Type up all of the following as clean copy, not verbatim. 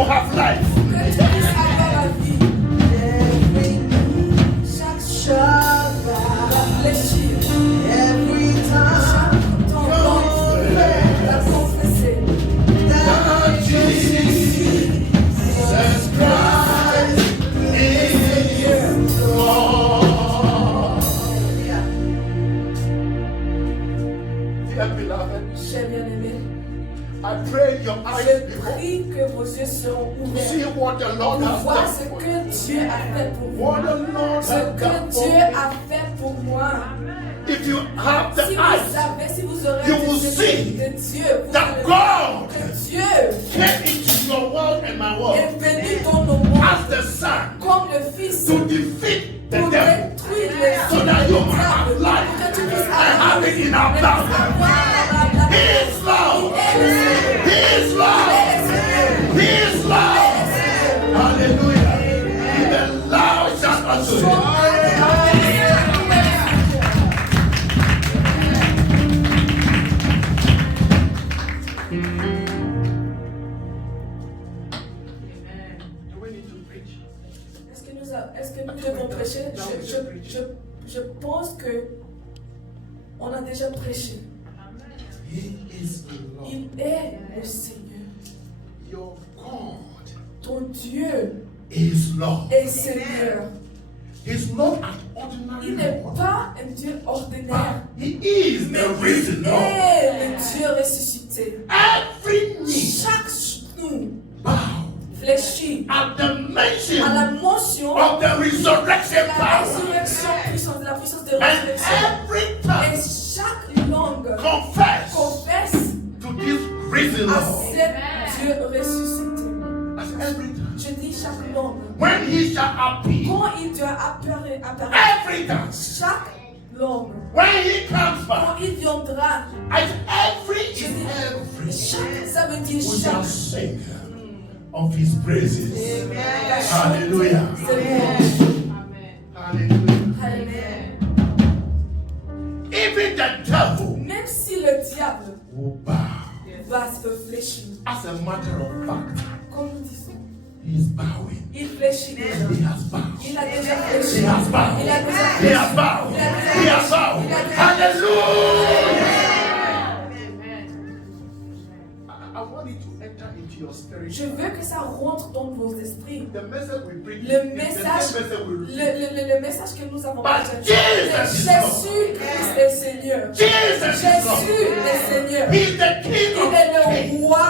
to have life. Que tu puisses avoir la vie. Chaque chose va fléchir. Every time. Ton nom va confesser. That Jesus Christ is Lord. Dear beloved, Cher bien-aimé, I pray your eyes je be open. prie que vos yeux seront See ouverts what the Lord pour has voir done ce for you. que Dieu a fait pour vous. What the Lord Ce has done que for Dieu you. a fait pour moi. If you have Si the vous eyes savez, si vous aurez you des will yeux see de Dieu, vous that allez God voir que Dieu came into your world and my world est venu dans nos mondes as the Son comme le Fils to defeat the pour devil détruire les so that you might have diables, life pour que tu puisses and have it in avoir abundance. He is Lord. He is Lord. He is Lord. Hallelujah. Give a loud shout unto him. Do we need to preach? Est-ce que nous devons prêcher? Je pense que on a déjà prêché. He is the Lord. Il est le Seigneur. Your God Ton Dieu is Lord. est Seigneur. He's not an ordinary Il n'est Lord. pas un Dieu ordinaire. He is Mais the risen il Lord. est le Dieu ressuscité. Every knee Chaque genou bow fléchit at the mention à la mention of the de resurrection la power. résurrection puissante, de la puissance de And résurrection. every Et tongue chaque langue confess confesse to this risen à Lord. cet Dieu ressuscité. As every tongue. Je dis chaque langue. When he shall appear, Quand il doit apparaître, every tongue. chaque langue. When he comes Quand back, il viendra, as every je is dis every, chaque, ça veut dire we shall chaque. sing of his praises. Hallelujah. C'est bon. Hallelujah. Amen. Even the devil Même si le diable will bow. va se fléchir, As a matter of fact, comme nous disons, he is bowing. il fléchit déjà. He has bowed. Il a déjà He fléchi. has bowed. Il a déjà He fléchi. has bowed. He has bowed. Hallelujah. I want you to enter into your spirit. Je veux que ça rentre dans vos esprits. The message we preach Le is the message, same message we read. le message que nous avons But partagé. Jesus is Jésus-Christ est Seigneur. Jesus is Lord. Jésus est Seigneur. He's the King Il est of le Kings. roi.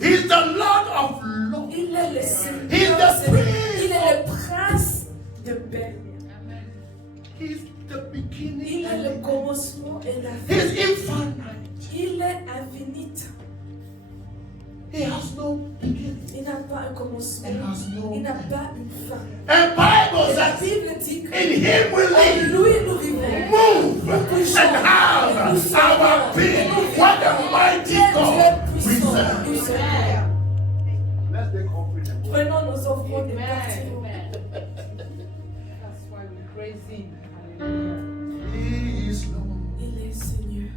He's the Lord of Lords. Il est le Seigneur. He's the prince. Il est le prince de paix. He's the beginning. Il est le commencement et la He's fin. infinite. Il est infinite. He has no beginning. Il n'a pas un commencement. And has no Il n'a pas une fin. And Bible La says, Bible dit que in him we en live, lui nous vivons. move, Nous and have our being. What a mighty God we serve. Nous servons. Let's take offering and go. Prenons nos offrandes et partirons. That's why we praise him. He is Lord. Il est Seigneur.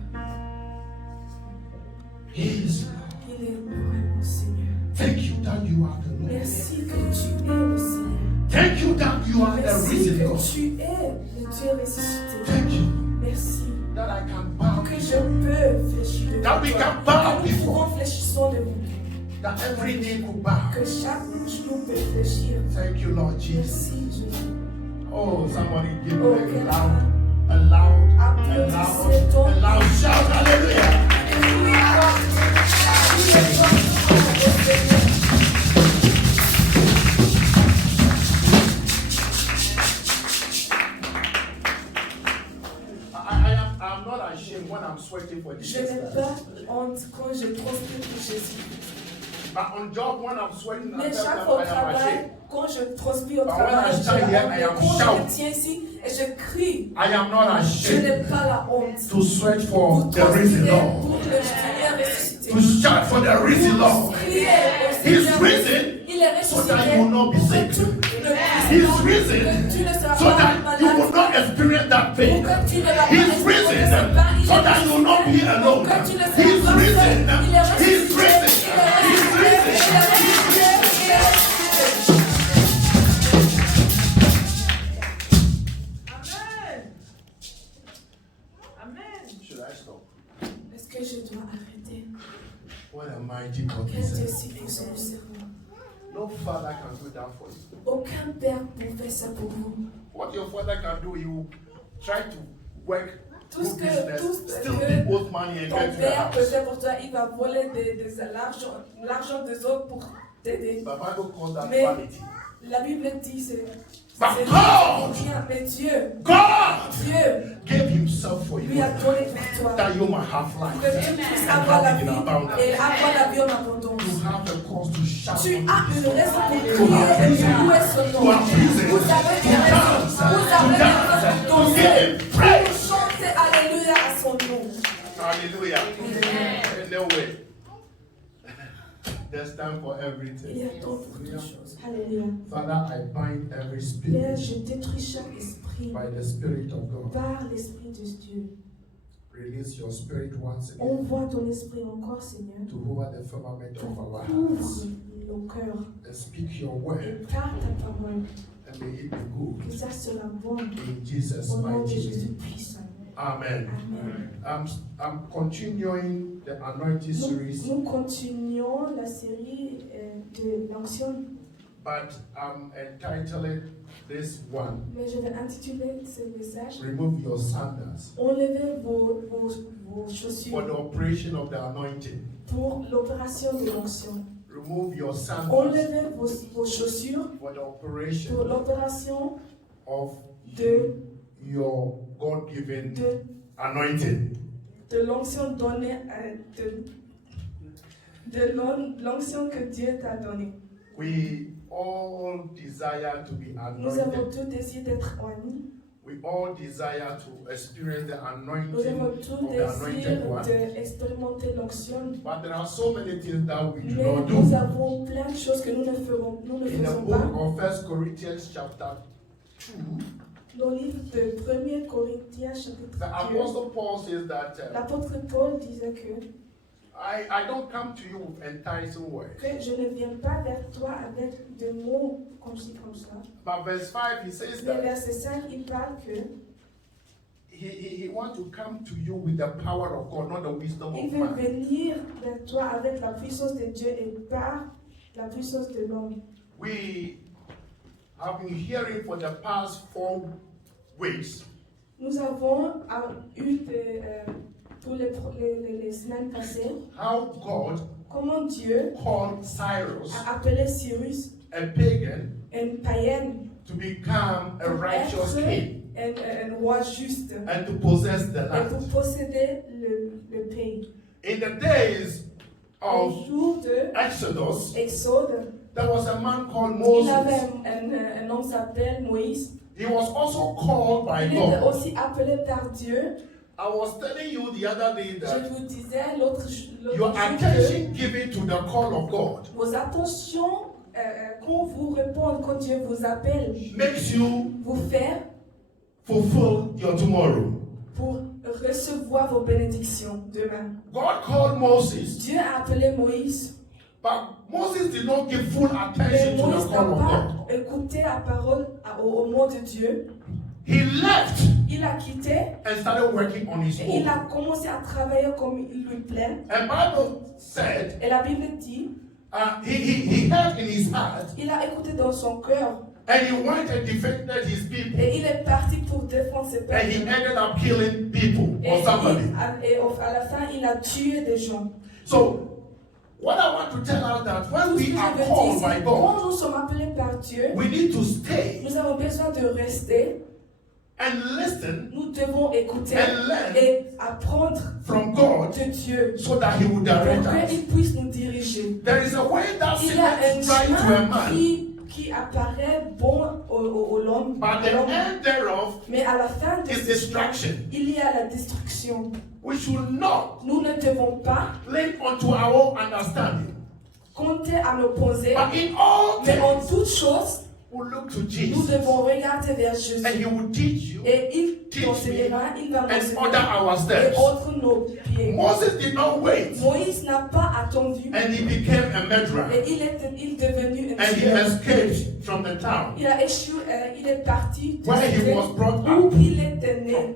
He is Lord. Il est vraiment Seigneur. Thank you that you are the Lord. Merci que tu es le Seigneur. Thank you that you are the Merci risen que God. tu es le Dieu ressuscité. Thank you Merci that I can bow que je before. peux fléchir devant That we toi. can bow Que nous before. pouvons fléchissons devant toi. That every knee could bow. Que chaque genou peut fléchir. Thank you, Lord Jesus. Merci Jésus. Oh, somebody give Oh, a quel loud, a loud, a applaudissez loud, ton a loud shout. Hallelujah. I'm not ashamed when I'm sweating for Je Jesus. n'ai pas honte quand je transpire pour Jésus. But on job, when I'm sweating, I Mais tell chaque them fois au I am travail, ashamed. quand je transpire au But when travail, I stand here, I am quand je shouting. me tiens ici et je crie, I am not je n'ai ashamed pas la honte. to sweat for Pour the risen transpirer Lord, pour le Seigneur ressuscité. to shout for the risen Lord. Crier au He's Seigneur. risen Il est so ressuscité. that you will not be Pour que sick. tu ne puisses He's pas- risen que tu ne seras so pas that you will malade. not experience that Pour pain. que tu ne vas pas He's expérimenter risen ce pain. Il so est that you will not be ressuscité. alone. Pour que tu ne seras He's pas seul. risen. Il est He's ressuscité. risen. Il est ressuscité. Il est ressuscité. Il est Should I stop? Est-ce que je dois arrêter? What a mighty God Quel is. Dieu si puissant nous servons. No father can do that for you. Aucun père ne fait ça pour vous. What your father can do, he will try to work, Tout do ce que business, steal people's money and ton get to the père peut house. faire pour toi, il va voler l'argent des autres pour t'aider. The Bible calls that Mais vanity. la Bible dit c'est But c'est God! rien. Mais Dieu God gave himself for lui you a donné pour toi. that you might have Pour life que tu puisses and avoir la have it in vie abundance. et avoir la vie en abondance. To have a cause to shout Tu unto as his une name. raison pour crier et louer son nom. To appease Vous him. avez To des raisons. dance. Vous avez des raisons To pour give danser. him praise. Chanter Alléluia à son nom. Hallelujah. No way. There's time for Il y everything. a temps pour toutes choses. Alléluia. Father, I bind every Père, spirit je détruis chaque esprit by the Spirit of God. par l'Esprit de Dieu. Release your spirit once again Envoie ton esprit encore, Seigneur, to hover the firmament of our hearts couvre nos cœurs and speak your et word, parle ta parole, and may it be good. que ça sera bon In Jesus' au nom de mighty Jésus name. puissant. Amen. Amen. I'm continuing the anointing series, Nous continuons la série de l'onction, but I'm entitling this one, mais je vais intituler ce message Remove Your Sandals, Enlevez vos for chaussures the operation of the anointing. pour l'opération de l'onction. Remove your sandals Enlevez vos chaussures for the pour operation l'opération of de your God-given de anointing. de l'onction donnée de l'onction que Dieu t'a donnée. We all desire to be Nous avons anointed. tout désir d'être unis. We all desire to experience the Nous anointing avons of tout the anointed désir one. d'expérimenter l'onction. But there are so many things that we do Mais not nous do. avons plein de choses que nous ne In the faisons book pas. of 1 Corinthians chapter 2, Dans le livre de 1 Corinthiens chapitre the 2, Apostle Paul says that l'apôtre Paul disait I don't come to you with enticing words. que je ne viens pas vers toi avec des mots comme ci, comme ça. But verse 5, he says Mais that verset 5, il parle que he wants to come to you with the power of God, not the wisdom il of veut man. venir vers toi avec la puissance de Dieu et par la puissance de l'homme. We have been hearing for the past 4 weeks Nous avons eu pour les semaines passées how God comment Dieu called Cyrus, a appelé Cyrus a pagan, un païen to become a pour righteous être king un roi juste and to possess the et pour land. posséder le pays. In the days Au of jour de Exodus, Exode, there was a man called il avait Moses. un homme qui s'appelle Moïse. He was also called by Il était God. aussi appelé par Dieu. I was telling you the other day Je that vous disais l'autre your jour que attention given to the call of God vos attentions, quand vous répondez, quand Dieu vous appelle, makes you vous faire fulfill your tomorrow. pour recevoir vos bénédictions demain. God called Moses, Dieu a appelé Moïse, but Moses did not give full mais attention to Moïse the n'a call of God. pas écouté la parole au mot de Dieu. He left Il a quitté and started working on his et il own. a commencé à travailler comme il lui plaît. And Bible said Et la Bible dit, he heard in his heart il a écouté dans son cœur and he went and defended his people et il est parti pour défendre ses and he peuples. ended up killing people Et, or somebody. à la fin, il a tué des gens. So what I want to tell us that when Tout ce que we are je veux called dire, by c'est que God, quand nous sommes appelés par Dieu, we need to stay nous avons besoin de rester, and listen nous devons écouter and learn et apprendre from God de Dieu so that he will pour direct us. qu'il puisse nous diriger. There is a way that Il y a un seemeth right to a chemin man, qui apparaît bon au l'homme, but the end thereof mais à la fin de is ce destruction. il y a la destruction. We should not Nous ne devons pas lean onto our own understanding, compter à nos pensées, but in all mais en things, toutes choses, we look to nous Jesus, devons regarder vers and Jésus. he will teach you Et il Teach t'enseignera, il va nous and order enseigner our et steps. ordre nos pieds. Moses did not wait, Moïse n'a pas attendu and he became a murderer, et il est devenu un and he tueur. escaped from the town Il a échoué, il est parti de where he cette was brought où up. il était né.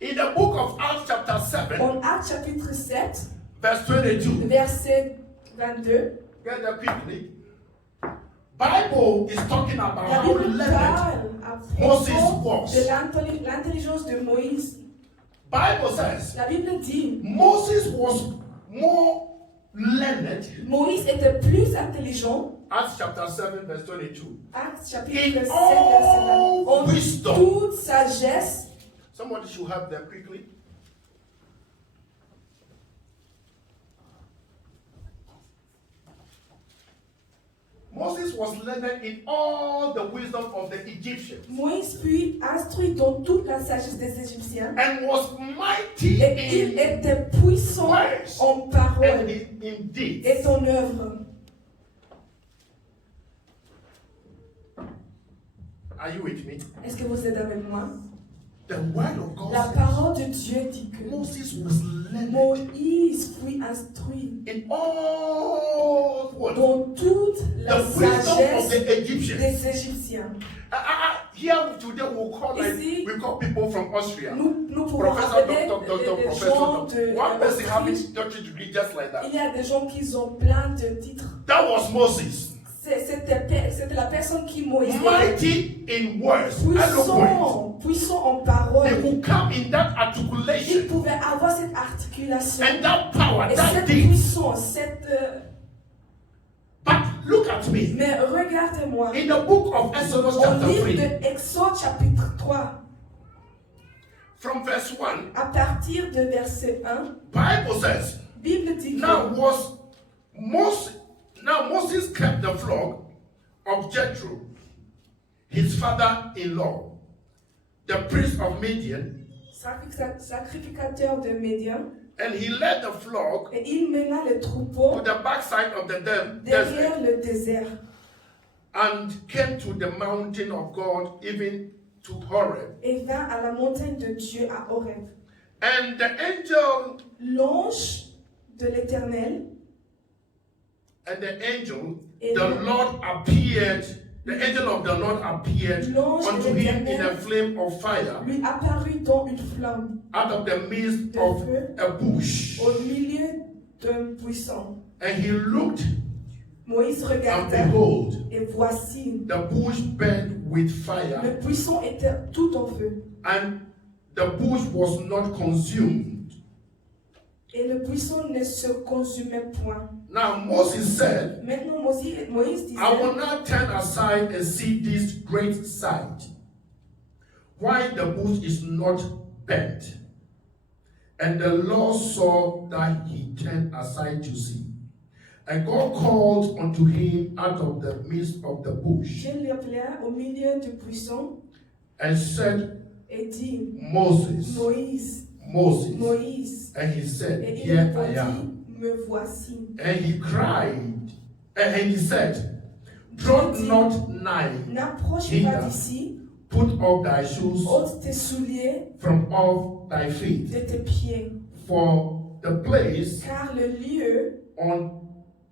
In the book of Acts chapter 7, En Actes chapitre 7, verse 22, verset 22, get that quickly. Bible is talking about la how Bible learned parle à Moses propos was. de l'intelligence de Moïse. Bible says La Bible dit, Moses was more learned. Moïse était plus intelligent. Acts chapter 7, verse 22. Actes chapitre In 7, verset all 22. En wisdom. toute sagesse. Somebody should help them quickly. Moses was learned in all the wisdom of the Egyptians Moïse fut instruit dans toute la sagesse des Égyptiens. and was mighty Et il in était puissant words en and parole in deeds. et en œuvre. Are you with me? Est-ce que vous êtes avec moi? The word of God La says parole de Dieu dit que Moses was learned Moïse fut instruit in all what? dans toute la The wisdom of sagesse the Egyptians. des Égyptiens. Here today we'll call Ici, we call people from Austria. Nous pouvons Professor, appeler doctor, les professor, gens doctor. de One person having Autriche. doctorate degree just like that. Il y a des gens qui ont plein de titres. That was Moses. C'était la personne qui Moïse était Mighty in words, eloquent. puissant en They parole. could come in that Il articulation pouvait avoir cette articulation and that power, et that cette deed. puissance, But look at me. Mais regardez-moi, In the book of Exodus au chapter livre 3, de Exode chapitre 3, from verse 1, à partir de verset 1, Bible says, Bible dit que Now Moses kept the flock of Jethro, his father-in-law, the priest of Midian, sacrificateur de Médian, and he led the flock et il mena les to troupeaux the backside of the desert derrière le désert and came to the mountain of God, even to Horeb. et vint à la montagne de Dieu à Horeb. And the angel L'ange de l'Éternel the Lord appeared. The angel of the Lord appeared unto him in a flame of fire lui apparut dans une flamme out of the midst of a bush. au milieu d'un buisson. And he looked, Moïse and regarda behold, et voici, the bush burned with le fire, buisson était tout en feu. and the bush was not consumed. Et le buisson ne se consumait point. Now Moses said, Maintenant Moïse disait, I will not turn aside and see this great sight, why the bush is not burnt. And the Lord saw that he turned aside to see. And God called unto him out of the midst of the bush, Dieu lui appela au milieu du buisson and said, et dit, Moses, Moïse, Moses. Moïse. And he said, Et il Here I répondit, am. me voici. And he cried, and he said, Draw not nigh N'approche hither. pas d'ici, Put off thy shoes ôte tes souliers from off thy feet, de tes pieds, for the place car le lieu on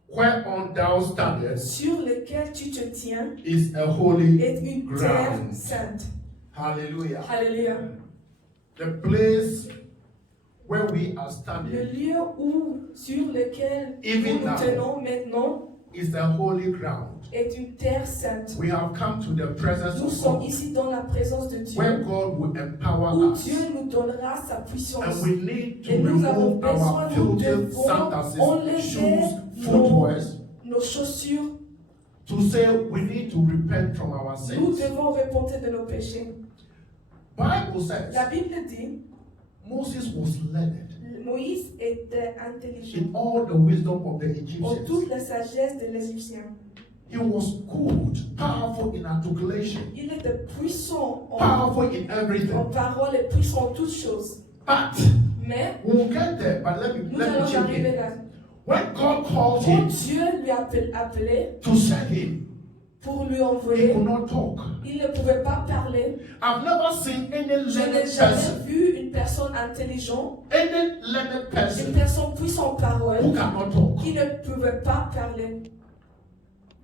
whereon thou standest sur lequel tu te tiens is a holy est une terre ground. sainte. Hallelujah. Alléluia. The place where we are Le standing lieu sur lequel Even nous now. tenons maintenant is a holy ground. est une terre sainte. We have come to the presence Nous of sommes God, ici dans la présence de where Dieu, God will empower où us. Dieu nous donnera sa puissance. And we need to Et nous avons remove our besoin, nous filthy devons sandals, enlever shoes, footwears, nos chaussures. to say we need to repent from our Nous sins. devons repentir de nos péchés. Bible says La Bible dit, Moses was learned Moïse était intelligent in all the wisdom of the en Egyptians. toute la sagesse de l'Égyptien. He was good, powerful in articulation, Il était puissant powerful in en everything. parole et puissant en toutes choses. But Mais we'll get there. But nous let allons me check arriver in. là. When God called Quand him Dieu lui a appelé to send him, pour lui he envoyer, could not talk. il ne pouvait pas parler. I've never seen any Je n'ai learned jamais person, vu une personne intelligente, any learned une person personne puissante en who parole, cannot talk. qui ne pouvait pas parler.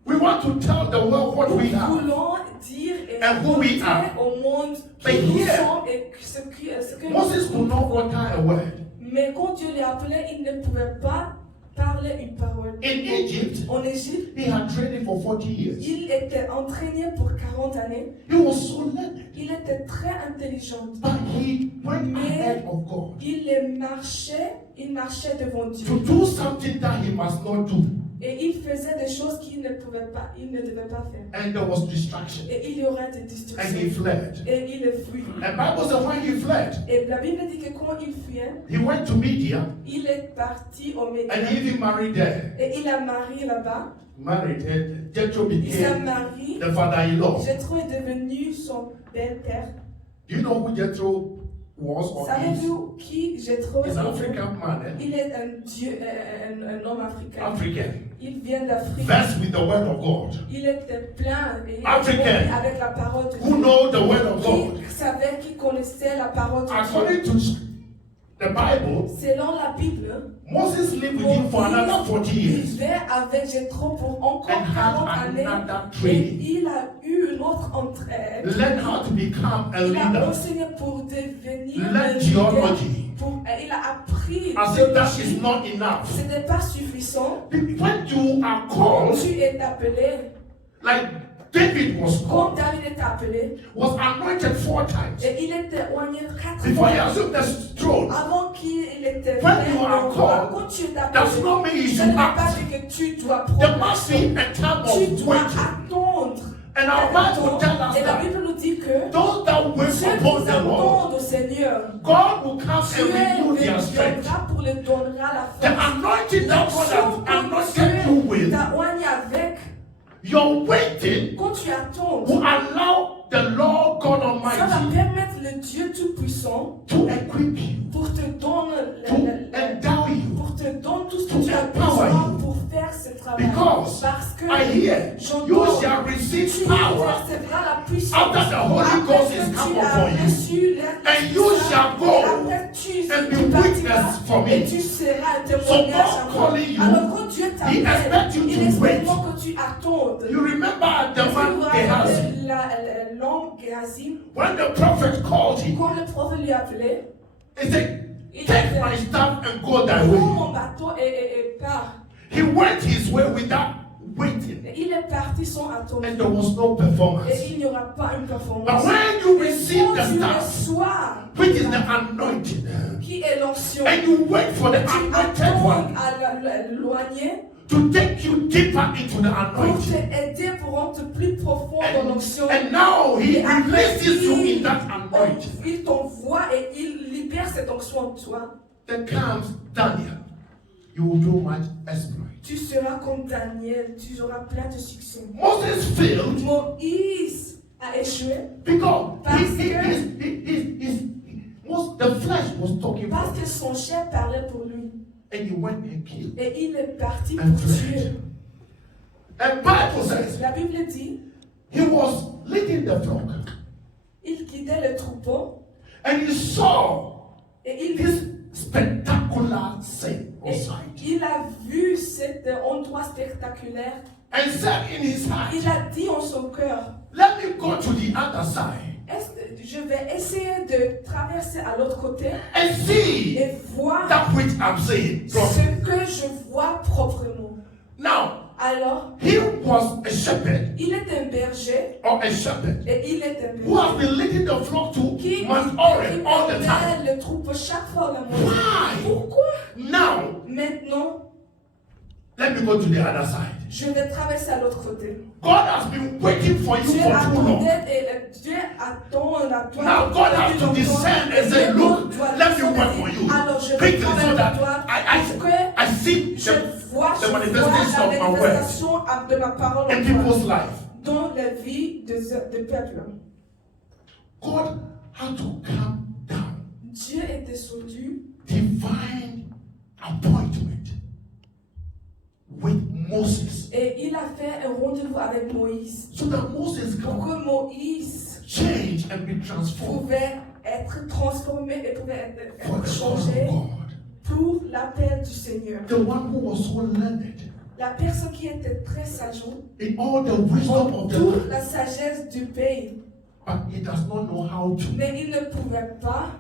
We want to tell the world what we Nous have. voulons dire et And who we are. montrer au monde But qui nous here, sommes et ce que nous Moses sommes. could not utter a word. Mais quand Dieu les appelait, il ne pouvait pas parler une parole. In Egypt, En Égypte, he had training for 40 years. il était entraîné pour 40 années. He was so learned. Il était très intelligent. But he went ahead of God Il marchait devant Dieu. to do something that he must not do. Et il faisait des choses qu'il ne devait pas faire. And there was distraction. Et il y aurait des And he distractions. fled. Et il est fui. And Bible says when he fled, Et la Bible dit que quand il fuyait, he went to Media il est parti au and Médian. he even married there. Et il a marié là-bas. Married, and Jethro Il s'est became marié. the father-in-law. Jethro est devenu son bel-père. Do you know who Jethro was or is? Savez-vous qui Jethro He's est? an African man, eh? Il est un homme africain. African. Il vient d'Afrique. Versed with the word of God. Il était plein et il Africain. était avec la parole de Who Dieu. know the word of God. Qui savait, qui connaissait la parole de Dieu. According to the Bible, Selon la Bible, Moses lived with him for another 40 il years. vivait avec Jethro pour encore And had 40 années. another Et training. il a eu une autre entraide. Learn how to become a Il a leader. enseigné pour devenir Learn un leader. theology. Il a appris. As if that is théologie. not enough. Ce n'est pas suffisant. When you are Quand called, tu es appelé, like David was quand called, David est appelé, was anointed 4 times et il était oigné 4 before he fois assumed the throne. avant qu'il était When fait you are le roi. called, Quand tu es Does appelé, not mean you ce should n'est pas act. dit que tu dois There prendre must be a time tu of dois waiting. attendre. And our Bible tells us Et la that Bible nous dit que those that wait ceux upon qui the Lord, attendent au Seigneur, God will come Dieu and renew their strength. viendra pour les donnera la The force. anointing that God has anointed you with, t'a oigné avec, your waiting quand tu attends, will allow the Lord God ça va Almighty permettre le Dieu Tout-Puissant to equip you, pour te donner to endow you. pour te donner tout ce To que tu as empower besoin you. pour faire ce travail. Because Parce que I hear you shall tu receive power recevras la puissance after the Holy Ghost is come upon you. And you shall go and be witness for me. Et tu seras un So témoignage à God moi. calling you, Alors quand Dieu He t'appelle, expects you il to espère wait. que tu attendes. You remember the Est-ce que man vous Gehazi, rappelez l'homme Géhazi, when the prophet called him, quand le prophète lui appelait, he said, il take a my dit, staff and go thy prends way. mon bateau et pars. He went his way without waiting, Et il est parti sans attendre. and there was no performance. Et il n'y aura pas une But performance. when you Et receive quand the tu staff, reçois, which is the anointing, qui est l'onction, and you wait for the tu anointed attends one à l'éloigner to take you deeper into the pour anointing. t'aider pour rentrer plus profond dans l'onction. And now he Et après, releases you in that anointing. il t'envoie et il libère cette onction en toi. Then comes Daniel. You will do much exploit. Tu seras comme Daniel, tu auras plein de succès. Moses failed Moïse a échoué because Parce the flesh was talking for parce him. que son chef parlait pour lui. And he went and killed. Et il est parti And pour fled. tuer. And Bible says La Bible dit, he was leading the flock. il guidait le troupeau And he saw et il this spectacular scene or Et sight. il a vu cet endroit spectaculaire. And said in his heart, Il a dit en son cœur, let me go to the other side est-ce que je vais essayer de traverser à l'autre côté and see et voir that which I'm saying. ce que je vois proprement. Now, Alors, he was a shepherd il est un berger or a shepherd et il est un who has berger been leading the flock to qui Mount Oreb all the time. mène le troupeau chaque fois le matin. Why? Pourquoi? Now, Maintenant, let me go to the other side. je vais traverser à l'autre côté. God has been waiting for you Dieu for too long. attendait et Dieu attend à toi. Now God has to descend and say, look, let me work for you. Alors je vais Quickly, so travailler that pour toi pour que I see je the, vois the manifestation la of my words manifestation de ma parole in en toi, people's life. dans la vie de peuple. God had to come down. Dieu est descendu Divine appointment with Moses. et il a fait un rendez-vous avec Moïse So that Moses pour can que Moïse change and be transformed pouvait être transformé et pouvait for être the cause changé of God. pour l'appel du Seigneur. The one who was so learned, La personne qui était très sage, in all the wisdom en of the toute land, la sagesse du pays, but he does not know how to mais il ne pouvait pas,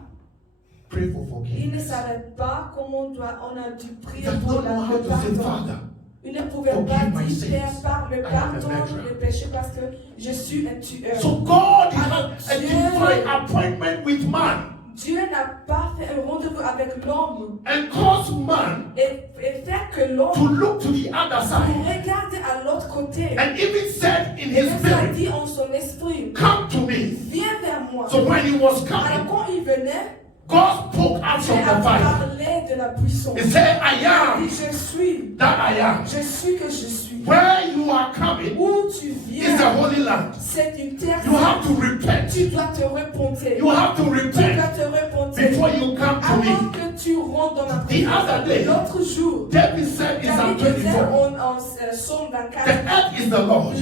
pray for il ne forgiveness. savait pas comment on a dû He prier does pour not know how le to say, pardon. Father, Il ne pouvait forgive pas my dire, sins. Père, I am a pardonne murderer. les péchés parce que je suis un tueur. So God had Alors, a divine appointment with man Dieu n'a pas fait un rendez-vous avec l'homme and caused man et fait que to l'homme look to the other side regarde à l'autre côté. and even said in Et his même ça spirit, dit en son esprit, come to me. viens vers moi. So when he was Alors coming, quand il venait, God spoke out Dieu from a the fire. parlé de la puissance. He said, I Il am dit, je suis, that I am. je suis que je suis. Where you are coming Où tu is viens, the Holy Land. c'est une terre You have sainte. to repent. Tu dois te repentir. You have to Tu dois repent te repentir. before you come to Avant me. que tu rentres dans ma The other day, présence. L'autre jour, David said in Psalm David disait 24, en Somme the 24, earth is the Lord,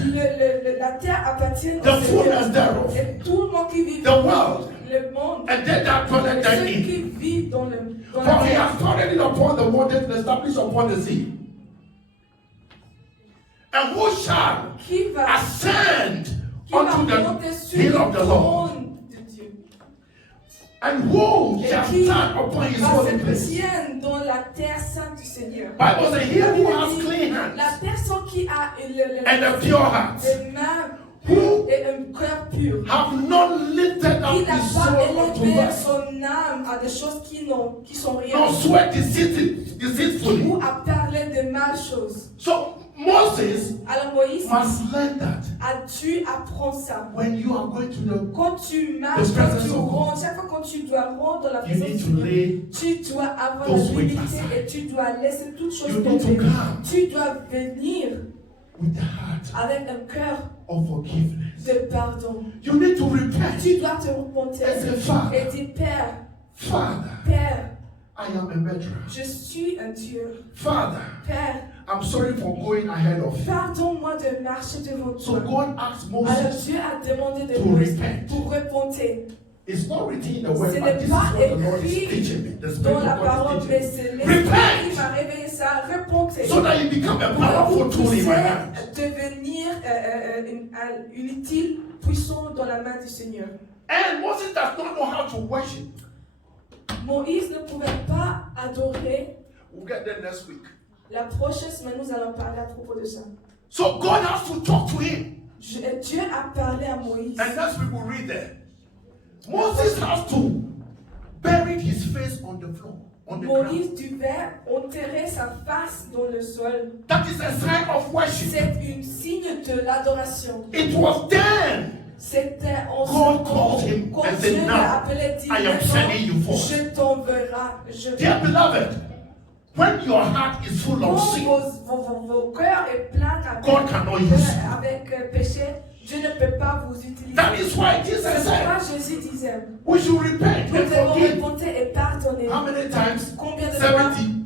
la terre appartient the au Seigneur. fullness thereof, Et tout le monde qui vit the dans world, le monde, and they that dwell et ceux therein. qui vivent dans la For he terre, has founded it upon the waters and established upon the sea. And who shall qui va ascend va unto monter the sur hill le of the Lord? trône de Dieu. And who Et shall qui stand upon his va holy se place? tienne dans la terre sainte du Seigneur. Bible says, he La who Bible has dit, clean la hands personne qui a and a pure heart, des mains who pures et un cœur pur, have not lifted up qui n'a his pas soul unto élevé us, son âme à des choses qui sont rien, nor sweat deceitfully. ou à parler de mal choses. So Moses Alors Moïse must learn that a dû apprendre ça. when you are going to the, Quand tu marches, The quand presence tu of God. rentres, chaque fois quand tu dois rentrer dans la you présence need du to Seigneur, lay, tu dois avoir those la weights humilité aside. et tu dois laisser toutes choses You need to tomber. come Tu dois venir with the heart avec un cœur of forgiveness. de pardon. You need to repent Tu dois te repentir and say, Father, et dire, Père, Father, Père, I am a murderer. je suis un tueur. Father, Père, I'm sorry for going ahead of you. pardonne-moi de marcher devant So toi. God asked Alors Moses, Dieu a demandé de to Moïse repent. pour repentir. it's not written in the word, Ce but n'est this is pas what the Lord is écrit teaching me. The Spirit dans la of God parole, is mais teaching c'est me. l'Esprit qui m'a réveillé ça. Repentir. So that you become a Pour vous powerful tool in my pousser hand. à devenir une utile puissant dans la main du Seigneur. And Moses does not know how to worship. Moïse ne pouvait pas adorer. We'll get there next week. La prochaine semaine, nous allons parler à propos de ça. So God has to talk to him. Dieu a parlé à Moïse. And next week we'll read there. Moses has to bury his face on the floor, on the ground. Moïse devait enterrer sa face dans le sol. That is a sign of worship. C'est un signe de l'adoration. It was then C'était en God ce called him quand and Dieu said, l'a now appelé, dit, I am sending you maintenant, forth. je t'enverrai. Dear beloved, when your heart is full Quand of sin, vos cœurs est plein God cannot use you. avec péché, Dieu ne peut pas vous utiliser. That is why Jesus C'est pourquoi said Jésus disait, we should repent nous and devons forgive. repentir et pardonner. How many times? Combien de fois? 70.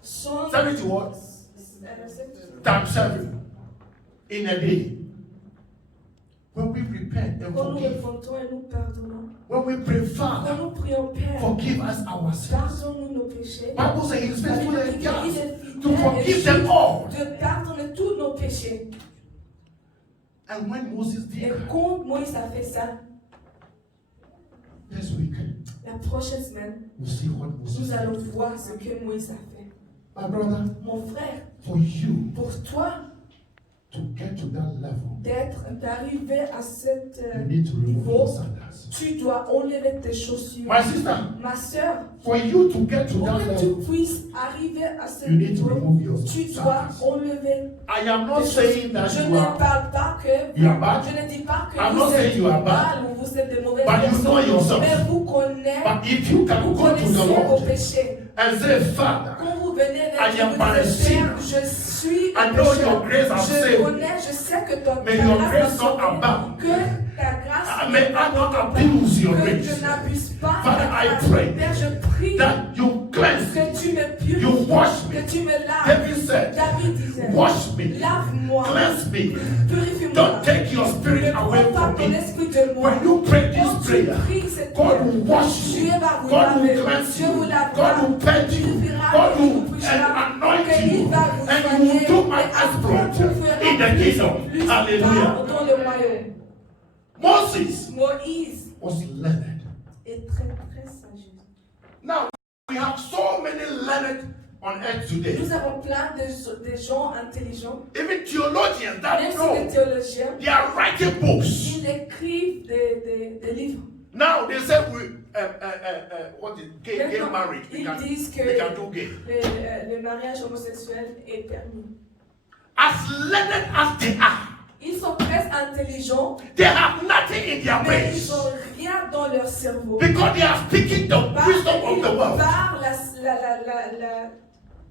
70 what? Times 7 in a day. When we repent and Quand nous forgive, repentons et nous pardonnons, when we pray, quand Father, nous prions Père, forgive us our sins. pardonne-nous nos péchés. Bible says He is La faithful Bible and dit qu'il est just fidèle to et forgive juste them all. de pardonner tous nos péchés. And when Moses Et did that, quand Moïse a fait ça, this week la prochaine semaine, we'll see what Moses nous allons did. voir ce que Moïse a fait. My brother, Mon frère, for you pour toi, to get to that level, d'arriver à cet you need to remove niveau, your sandals. tu dois enlever tes chaussures. My sister, Ma soeur, for you to get to pour that que tu level, puisses arriver à ce you need to niveau, remove your tu dois sandals. enlever. I am not saying that Je you ne are, parle pas que you are bad, je ne dis pas que I'm vous not saying êtes you are mal bad, ou vous êtes des mauvaises but you know personnes, yourself. mais vous connaissez, But if you can vous go to the connaissez vos Lord péchés. and say, Father, Quand vous venez vers I Dieu, am vous but a dites, sinner. Père, je suis I un know pécheur. your grace has Je saved connais, je sais que ta May your grâce grace m'a not sauvé, abound. que ta grâce may I not abuse your que grace. je n'abuse pas de Father, ta I grâce. pray Père, je prie that you cleanse me. que tu me purifies, You wash me. que tu me laves. David said, David disait, wash me, lave-moi, cleanse me. purifie-moi. Don't take your spirit Ne away prends pas from ton me. esprit de moi. When you pray Quand this tu prayer, pries cette God prière, will wash you. Dieu va vous God laver. will cleanse Dieu you. vous lavera. God will purge you. Purifiera God et will vous purifiera. anoint Que il you. va vous And you soigner. will do my Et kingdom. plus Hallelujah. part dans le royaume. Moses Moïse was learned. est très très sage. Now, we have so many learned on earth today. Nous avons plein de gens intelligents, Even theologians même that si les know théologiens, they are writing books. ils écrivent des livres. Now they say what is gay Maintenant, marriage? ils disent que They can do gay. le mariage homosexuel est permis. As learned as they are, Ils sont très intelligents, they have nothing in their mais brains ils n'ont rien dans leur cerveau. because they are speaking the wisdom of Ils the world. parlent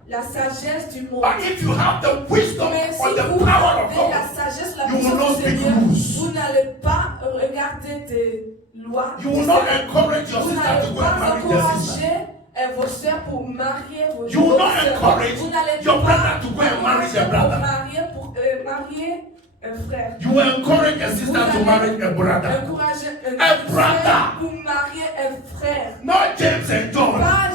la sagesse du monde. But if you have the wisdom Mais si or the vous power of avez la God, sagesse, la you will puissance not du speak Seigneur, rules. vous n'allez pas regarder des lois. you will not encourage your Vous sister to n'allez go pas and marry their sister. encourager vos soeurs pour marier vos You will not sœurs. encourage Vous n'allez your pas brother to go and marry their brother. pour marier un frère. You will encourage a Vous sister to allez marry a brother. encourager Un une brother. sœur pour marier un frère. Not James and John. Pas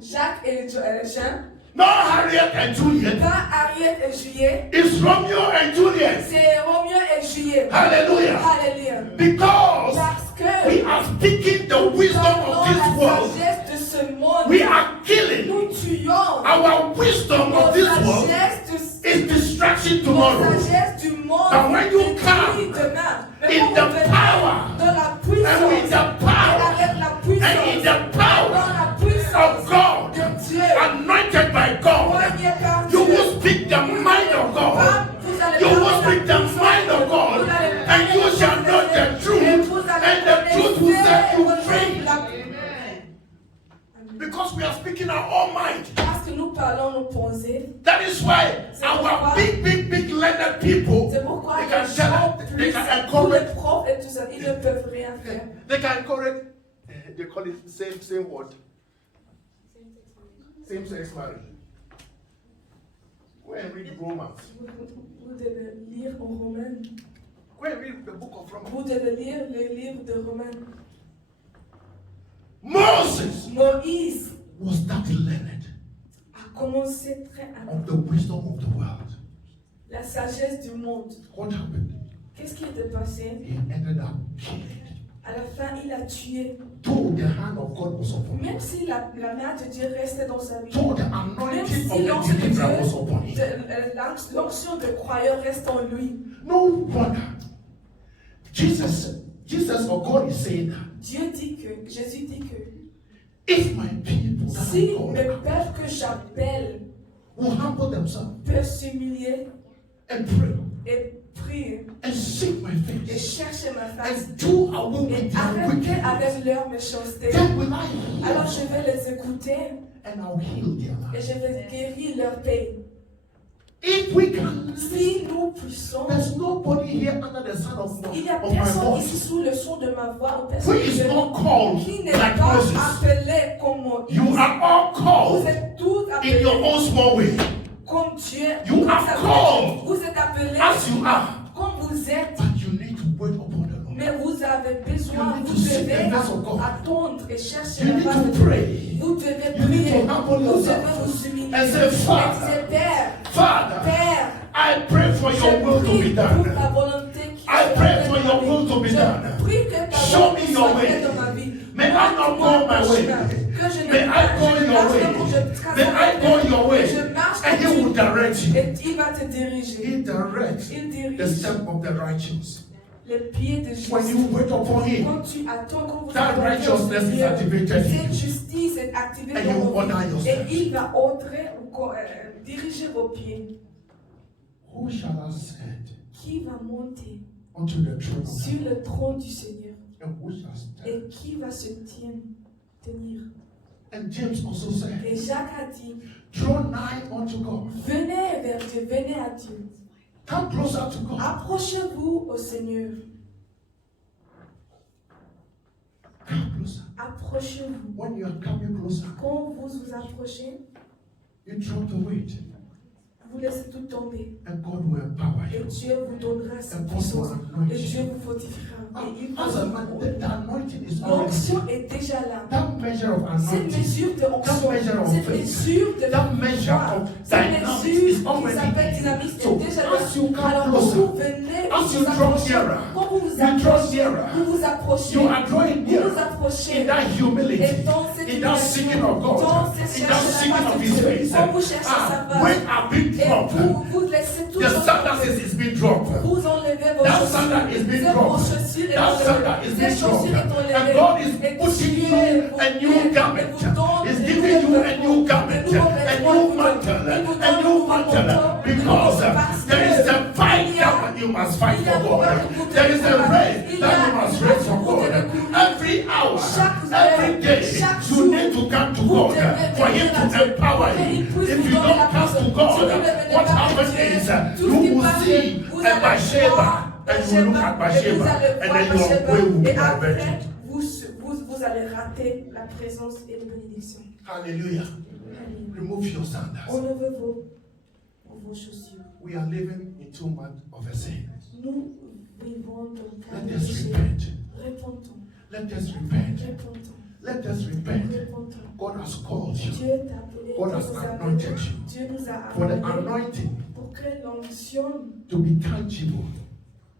Jacques et Jean. Not Harriet and Juliet. Pas Harriet et Juliet. It's Romeo and Juliet. C'est Roméo et Juliet. Hallelujah. Alléluia. Because Parce que we are speaking the wisdom dans of this la world. sagesse de ce monde, We are killing nous tuons our wisdom of this world. Is distraction tomorrow. La sagesse du monde But when you détruit come demain. Mais in quand the vous venez power dans la puissance, and with the power et avec la puissance, and in the dans power la puissance of God, de Dieu, anointed by God, voyez par you Dieu, will speak the mind of God. vous allez You parler will la speak the puissance mind of de God, Dieu. Vous allez and parler you la shall know puissance the de Dieu. truth, Et vous allez and the truth will set you connaître free. la- Because we are speaking our own mind. Parce que nous parlons nos pensées. That is why our big learned people, C'est pourquoi they les can gens tell, plus, they can tous les encourage, profs et tout ça, ils ne peuvent rien faire. they can encourage, they call it same word, same sex marriage. Go and read Romans. Vous devez lire en Romains. Go and read the book of Romans. Vous devez lire le livre de Romains. Moses Moïse was that learned a commencé très à of the wisdom of the world. la sagesse du monde. What happened? Qu'est-ce qui était passé? He ended up killing. À la fin, il a tué. Though the hand of God was upon him. Même si la main de Dieu restait dans sa vie. Though the Même anointing si of the l'onction de deliverer was Dieu, upon him. l'onction de croyant reste en lui. No wonder. Jesus or God is saying that Jésus dit que if my people that si I mes call pères que j'appelle will humble themselves peuvent s'humilier and pray et prier and seek my et face chercher ma face and do away et with their arrêter wickedness, avec leur méchanceté, then will I alors heal je vais les écouter and I'll heal their et life. je vais guérir leur pays. If we can, Si nous puissions, there's nobody here under the sound of il n'y a my personne ici voice sous le son de ma voix ou who personne is not called qui n'est like pas Moses. appelé comme Moïse. You are all Vous called êtes tous in appelés your own small way, comme Dieu. You Vous are êtes- called Vous êtes appelés as you are, comme vous êtes. but you need to wait upon the Lord. Mais vous avez besoin, You need vous to seek devez the face of God. attendre et chercher You la need face de to Dieu. pray. Vous devez You need prier. to humble Vous yourself devez vous humilier. and say, Et Father, dire, Père, Father, Père, I pray for your je will to prie be pour done. ta volonté qui I soit pray faite for dans your ma vie. will to be done. Je prie que ta Show volonté me your soit way. faite dans ma vie. May I not Montre-moi go my ton way. chemin. Que je May ne I go je your marche way. pas comme je trace May I ma go vie. your way. Je marche And he comme will tu- direct you. Et il va te diriger. He directs Il the dirige step of the righteous. les pieds de Jésus. When you wait upon him, Quand tu attends, quand vous that attendez righteousness au is Seigneur, activated in cette you. justice est activée And dans you vos order vies. your Et steps. il va ordrer ou diriger vos pieds. Who shall ascend Qui va monter unto the throne of sur God? le trône du Seigneur? And who shall stand? Et qui va se tenir? And James also said, Et Jacques a dit, draw nigh unto God. venez vers Dieu, venez à Dieu. Come closer to God. Approchez-vous au Seigneur. Come closer. Approchez-vous. When you are coming closer, Quand vous vous approchez, you drop the weight. Vous laissez tout tomber. And God will empower Et you. Dieu vous donnera sa And God puissance. will anoint Et Dieu you. vous fortifiera. Et il As a man, the anointing is already. L'onction est déjà là. That measure of Cette anointing, mesure de onction, that measure of cette faith, mesure de that measure foi, of cette dynamics mesure is qui already s'appelle there. dynamisme So est déjà là. as you come Alors quand closer, vous venez, as vous you vous draw approchez, nearer, quand vous vous you draw approchez, nearer, vous vous approchez, you are drawing vous nearer vous approchez. in that humility, Et dans cette in that seeking of dans God, cette in that seeking of His face. quand vous cherchez sa face, When I've been et dropped, vous laissez tout the standard is being dropped. vous enlevez vos That chaussures. standard is being Vos dropped. chaussures est That standard enlevée. is Ces being dropped. chaussures est And enlevée. God is Et putting Dieu you vous a new aide, garment. vous donne He's de giving nouvelles you a vêtements, new de garment, nouveaux a vêtements, new vous mantle, donne- il vous a donne new un mantle. manteau, Because parce que there is a fight il y a- that you must fight il y a for God. beaucoup de There is a combats. race Il y that a you must race for beaucoup de God. combats. Every hour, Chaque every heure, day, chaque you jour, need to come to vous God devez for Him venir à to Dieu. empower Et il you. puisse If vous you donner don't la come puissance. to God, Si vous ne venez what pas à happens Dieu, is tout you ce qui will passe, see vous a allez Bathsheba voir and you will look at Bathsheba and then your way will be et après, diverted. vous allez rater la présence et les bénédictions. Hallelujah. Alléluia. Remove your sandals. Enlevez vos chaussures. We are living in 2 months of a sin. Nous vivons dans Let le us péché. repent. Répondons. Let us repent. Répondons. Let us repent. Répondons. God has called you Dieu t'a appelé. God Dieu has nous a anointed appelés. you Dieu nous a for the appelés anointing pour que l'onction to be tangible.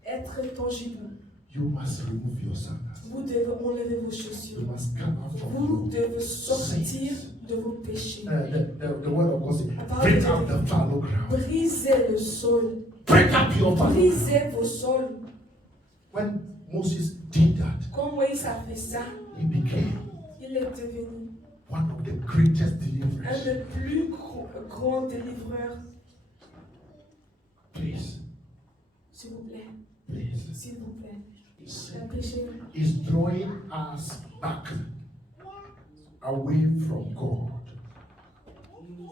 être tangible. You must remove your sandals. Vous devez enlever vos chaussures. You must come out from Vous your devez sortir sins. de vos péchés. The word of God says, break up the fallow ground. Brisez le sol. Break up your fallow ground. Brisez vos sols. When Moses did that, Quand Moïse a fait ça, he became il est devenu one of the greatest un deliverers. des plus grands délivreurs. Please, S'il vous plaît. please. S'il vous plaît. Sin Le péché is drawing us back away from God.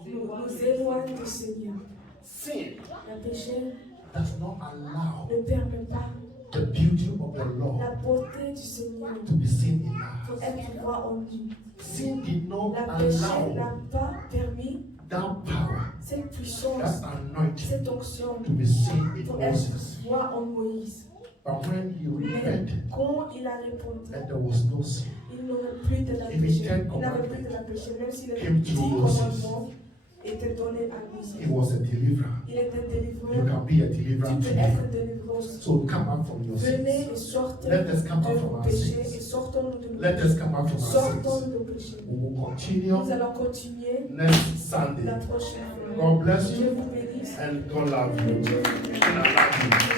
nous éloigne du Seigneur. Sin Le péché does not allow ne permet pas the beauty of the la Lord beauté du Seigneur to be seen in pour us. être droit en lui. Sin did not La péché allow n'a pas permis that power, cette puissance, that anointing cette onction to be seen in pour Moses. être droit en Moïse. But when he Mais repented quand il a répondu, and there was no sin, il n'aurait plus de la If péché. the Ten Il n'avait plus de la péché, même si les came 10 through Moses, commandements étaient donnés à he Moïse. was a deliverer. Il était You délivreur. can be a Tu deliverer peux today. être délivrant. So come out from your Venez sins. et sortez Let us come out de from vos our péchés sins. et sortons-nous de nos Let péchés. us come out from our Sortons sins. de nos péchés. We will Nous continue allons continuer next Sunday. la prochaine fois. God bless Dieu you vous bénisse. and God love you. Dieu vous And I love you.